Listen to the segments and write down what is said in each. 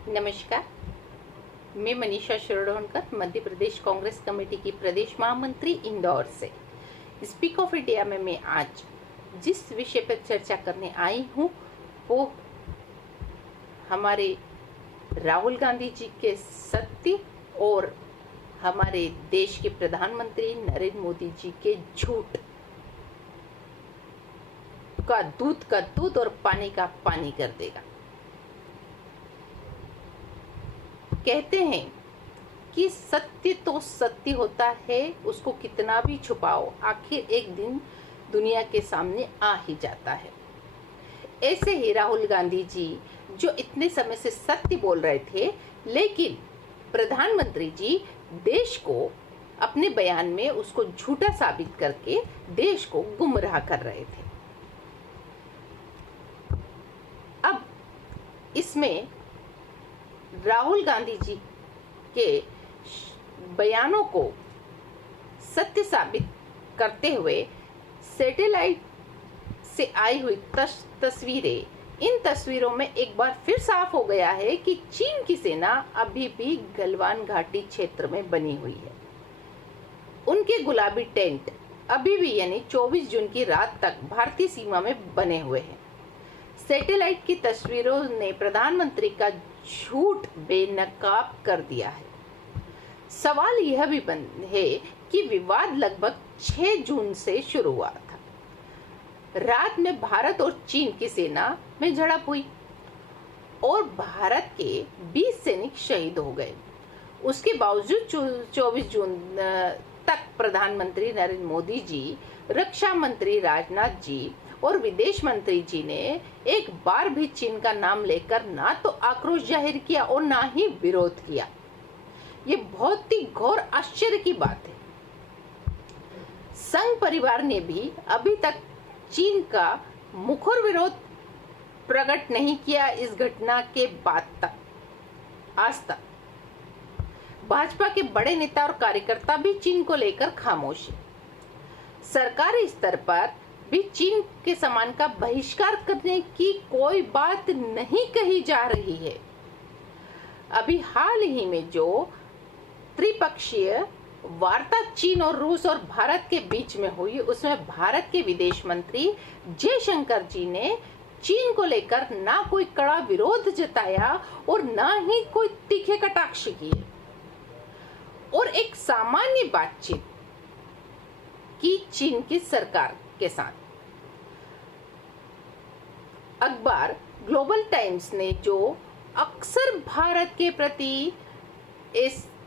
नमस्कार, मैं मनीषा शिरोडकर, मध्य प्रदेश कांग्रेस कमेटी की प्रदेश महामंत्री इंदौर से। स्पीक ऑफ इंडिया में मैं आज जिस विषय पर चर्चा करने आई हूँ वो हमारे राहुल गांधी जी के सत्य और हमारे देश के प्रधानमंत्री नरेंद्र मोदी जी के झूठ का दूध और पानी का पानी कर देगा। कहते हैं कि सत्य तो सत्य होता है, उसको कितना भी छुपाओ आखिर एक दिन दुनिया के सामने आ ही जाता है। ऐसे ही राहुल गांधी जी जो इतने समय से सत्य बोल रहे थे, लेकिन प्रधानमंत्री जी देश को अपने बयान में उसको झूठा साबित करके देश को गुमराह कर रहे थे। अब इसमें राहुल गांधी जी के बयानों को सत्य साबित करते हुए सैटेलाइट से आई हुई तस्वीरें, इन तस्वीरों में एक बार फिर साफ हो गया है कि चीन की सेना अभी भी गलवान घाटी क्षेत्र में बनी हुई है। उनके गुलाबी टेंट अभी भी यानी 24 जून की रात तक भारतीय सीमा में बने हुए हैं। सैटेलाइट की तस्वीरों ने प्रधानमंत्री का झूठ बेनकाब कर दिया है। सवाल यह भी है कि विवाद लगभग 6 जून से शुरू हुआ था। रात में भारत और चीन की सेना में झड़प हुई और भारत के 20 सैनिक शहीद हो गए। उसके बावजूद 24 जून तक प्रधानमंत्री नरेंद्र मोदी जी, रक्षा मंत्री राजनाथ जी और विदेश मंत्री जी ने एक बार भी चीन का नाम लेकर ना तो आक्रोश जाहिर किया और ना ही विरोध किया। ये बहुत ही घोर आश्चर्य की बात है। संघ परिवार ने भी अभी तक चीन का मुखर विरोध प्रकट नहीं किया। इस घटना के बाद तक आज तक भाजपा के बड़े नेता और कार्यकर्ता भी चीन को लेकर खामोश है। सरकारी स्तर पर भी चीन के सामान का बहिष्कार करने की कोई बात नहीं कही जा रही है। अभी हाल ही में जो त्रिपक्षीय वार्ता चीन और रूस और भारत के बीच में हुई, उसमें भारत के विदेश मंत्री जयशंकर जी ने चीन को लेकर ना कोई कड़ा विरोध जताया और ना ही कोई तीखे कटाक्ष किए और एक सामान्य बातचीत की चीन की सरकार के साथ। अखबार ग्लोबल टाइम्स ने जो अक्सर भारत के प्रति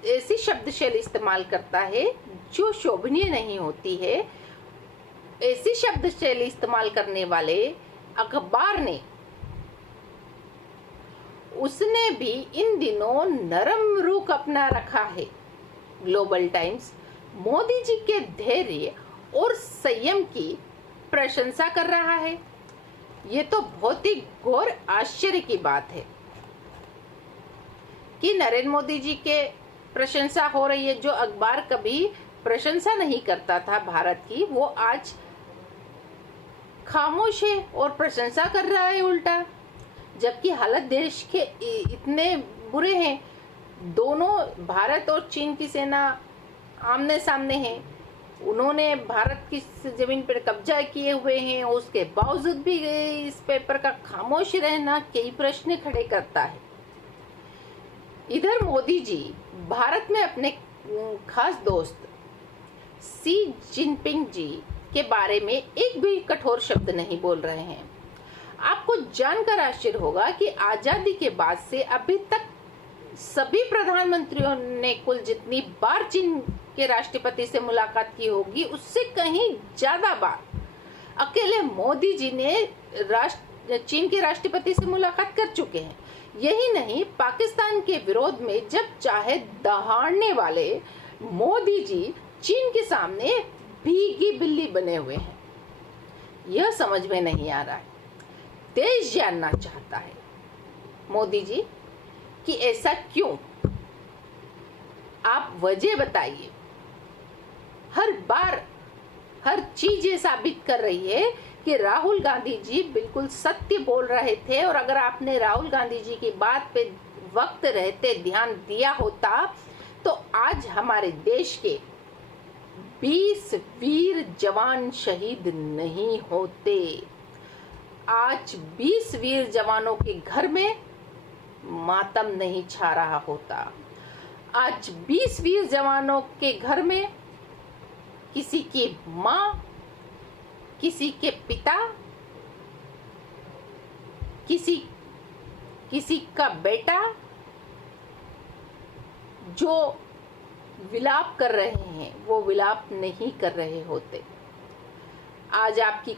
ऐसी शब्द शैली इस्तेमाल करता है जो शोभनीय नहीं होती है, ऐसी शब्द शैली इस्तेमाल करने वाले अखबार ने उसने भी इन दिनों नरम रुख अपना रखा है। ग्लोबल टाइम्स मोदी जी के धैर्य और संयम की प्रशंसा कर रहा है। ये तो बहुत ही घोर आश्चर्य की बात है कि नरेंद्र मोदी जी के प्रशंसा हो रही है। जो अखबार कभी प्रशंसा नहीं करता था भारत की, वो आज खामोश है और प्रशंसा कर रहा है उल्टा, जबकि हालत देश के इतने बुरे हैं। दोनों भारत और चीन की सेना आमने सामने हैं। उन्होंने भारत की जमीन पर कब्जा किए हुए हैं, उसके बावजूद भी इस पेपर का खामोश रहना कई प्रश्न खड़े करता है। इधर मोदी जी भारत में अपने खास दोस्त शी जिनपिंग जी के बारे में एक भी कठोर शब्द नहीं बोल रहे हैं। आपको जानकर आश्चर्य होगा कि आजादी के बाद से अभी तक सभी प्रधानमंत्रियों ने कुल जितनी बार चीन के राष्ट्रपति से मुलाकात की होगी, उससे कहीं ज्यादा बार अकेले मोदी जी ने चीन के राष्ट्रपति से मुलाकात कर चुके हैं। यही नहीं, पाकिस्तान के विरोध में जब चाहे दहाड़ने वाले मोदी जी चीन के सामने भीगी बिल्ली बने हुए हैं। यह समझ में नहीं आ रहा है। देश जानना चाहता है मोदी जी कि ऐसा क्यों। आप वजह बताइए। हर बार हर चीज ये साबित कर रही है कि राहुल गांधी जी बिल्कुल सत्य बोल रहे थे। और अगर आपने राहुल गांधी जी की बात पे वक्त रहते ध्यान दिया होता तो आज हमारे देश के 20 वीर जवान शहीद नहीं होते। आज 20 वीर जवानों के घर में मातम नहीं छा रहा होता। आज 20 वीर जवानों के घर में किसी की माँ, किसी के पिता, किसी का बेटा जो विलाप कर रहे हैं वो विलाप नहीं कर रहे होते। आज आपकी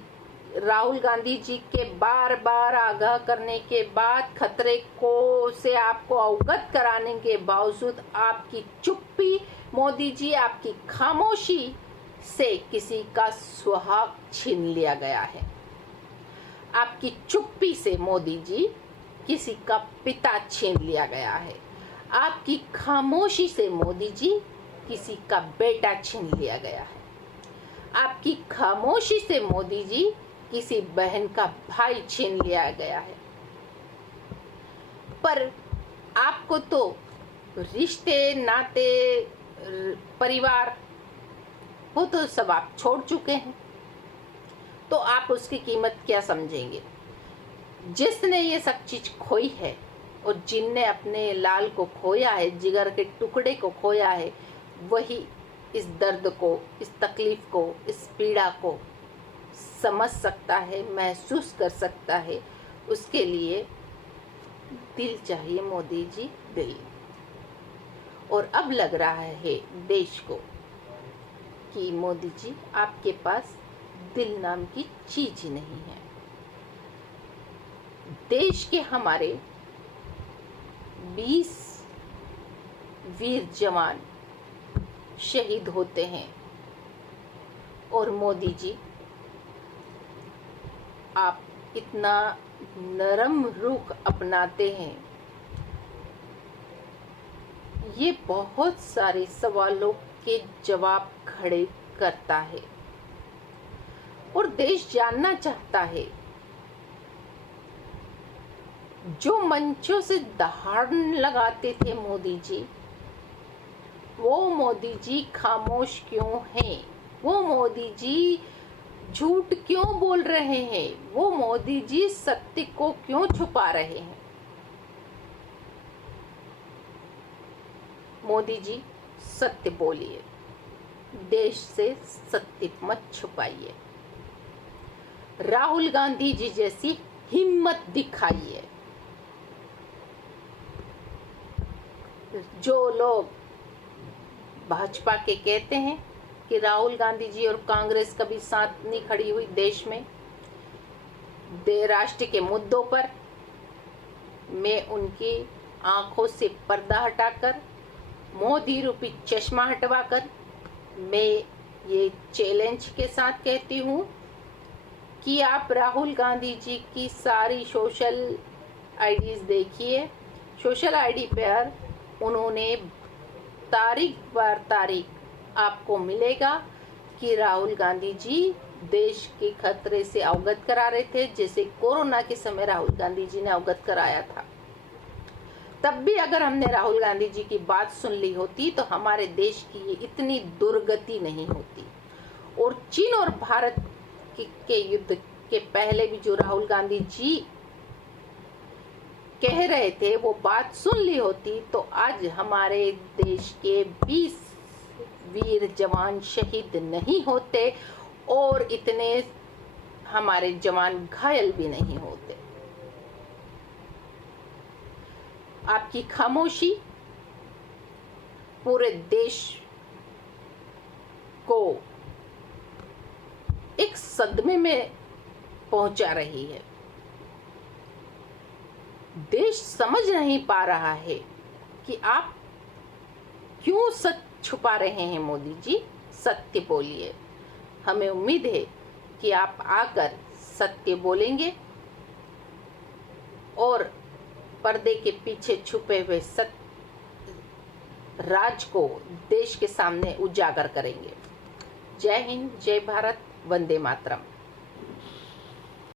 राहुल गांधी जी के बार बार आगाह करने के बाद, खतरे को से आपको अवगत कराने के बावजूद आपकी चुप्पी, मोदी जी आपकी खामोशी से किसी का सुहाग छीन लिया गया है। आपकी चुप्पी से मोदी जी किसी का पिता छीन लिया गया है। आपकी खामोशी से मोदी जी किसी का बेटा छीन लिया गया है। आपकी खामोशी से मोदी जी किसी बहन का भाई छीन लिया गया है। पर आपको तो रिश्ते, नाते, परिवार वो तो सब आप छोड़ चुके हैं, तो आप उसकी कीमत क्या समझेंगे? जिसने ये सब चीज खोई है और जिनने अपने लाल को खोया है, जिगर के टुकड़े को खोया है, वही इस दर्द को, इस तकलीफ को, इस पीड़ा को समझ सकता है, महसूस कर सकता है। उसके लिए दिल चाहिए मोदी जी, दिल। और अब लग रहा है देश को कि मोदी जी आपके पास दिल नाम की चीज ही नहीं है। देश के हमारे 20 वीर जवान शहीद होते हैं और मोदी जी आप इतना नरम रुख अपनाते हैं। ये बहुत सारे सवालों के जवाब खड़े करता है और देश जानना चाहता है। जो मंचों से दहाड़ लगाते थे मोदी जी, वो मोदी जी खामोश क्यों हैं? वो मोदी जी झूठ क्यों बोल रहे हैं? वो मोदी जी सत्य को क्यों छुपा रहे हैं? मोदी जी सत्य बोलिए, देश से सत्य मत छुपाइए। राहुल गांधी जी जैसी हिम्मत दिखाइए। जो लोग भाजपा के कहते हैं कि राहुल गांधी जी और कांग्रेस कभी साथ नहीं खड़ी हुई देश में राष्ट्र के मुद्दों पर, मैं उनकी आंखों से पर्दा हटाकर, मोदी रूपी चश्मा हटवाकर, मैं ये चैलेंज के साथ कहती हूँ कि आप राहुल गांधी जी की सारी सोशल आईडीज देखिए। सोशल आईडी पर उन्होंने तारीख पर तारीख आपको मिलेगा कि राहुल गांधी जी देश के खतरे से अवगत करा रहे थे, जैसे कोरोना के समय राहुल गांधी जी ने अवगत कराया था। तब भी अगर हमने राहुल गांधी जी की बात सुन ली होती तो हमारे देश की ये इतनी दुर्गति नहीं होती। और चीन और भारत के युद्ध के पहले भी जो राहुल गांधी जी कह रहे थे वो बात सुन ली होती तो आज हमारे देश के 20 वीर जवान शहीद नहीं होते और इतने हमारे जवान घायल भी नहीं होते। आपकी खामोशी पूरे देश को एक सदमे में पहुंचा रही है। देश समझ नहीं पा रहा है कि आप क्यों सच छुपा रहे हैं। मोदी जी सत्य बोलिए। हमें उम्मीद है कि आप आकर सत्य बोलेंगे और पर्दे के पीछे छुपे हुए सत्य राज को देश के सामने उजागर करेंगे। जय हिंद, जय भारत, वंदे मातरम।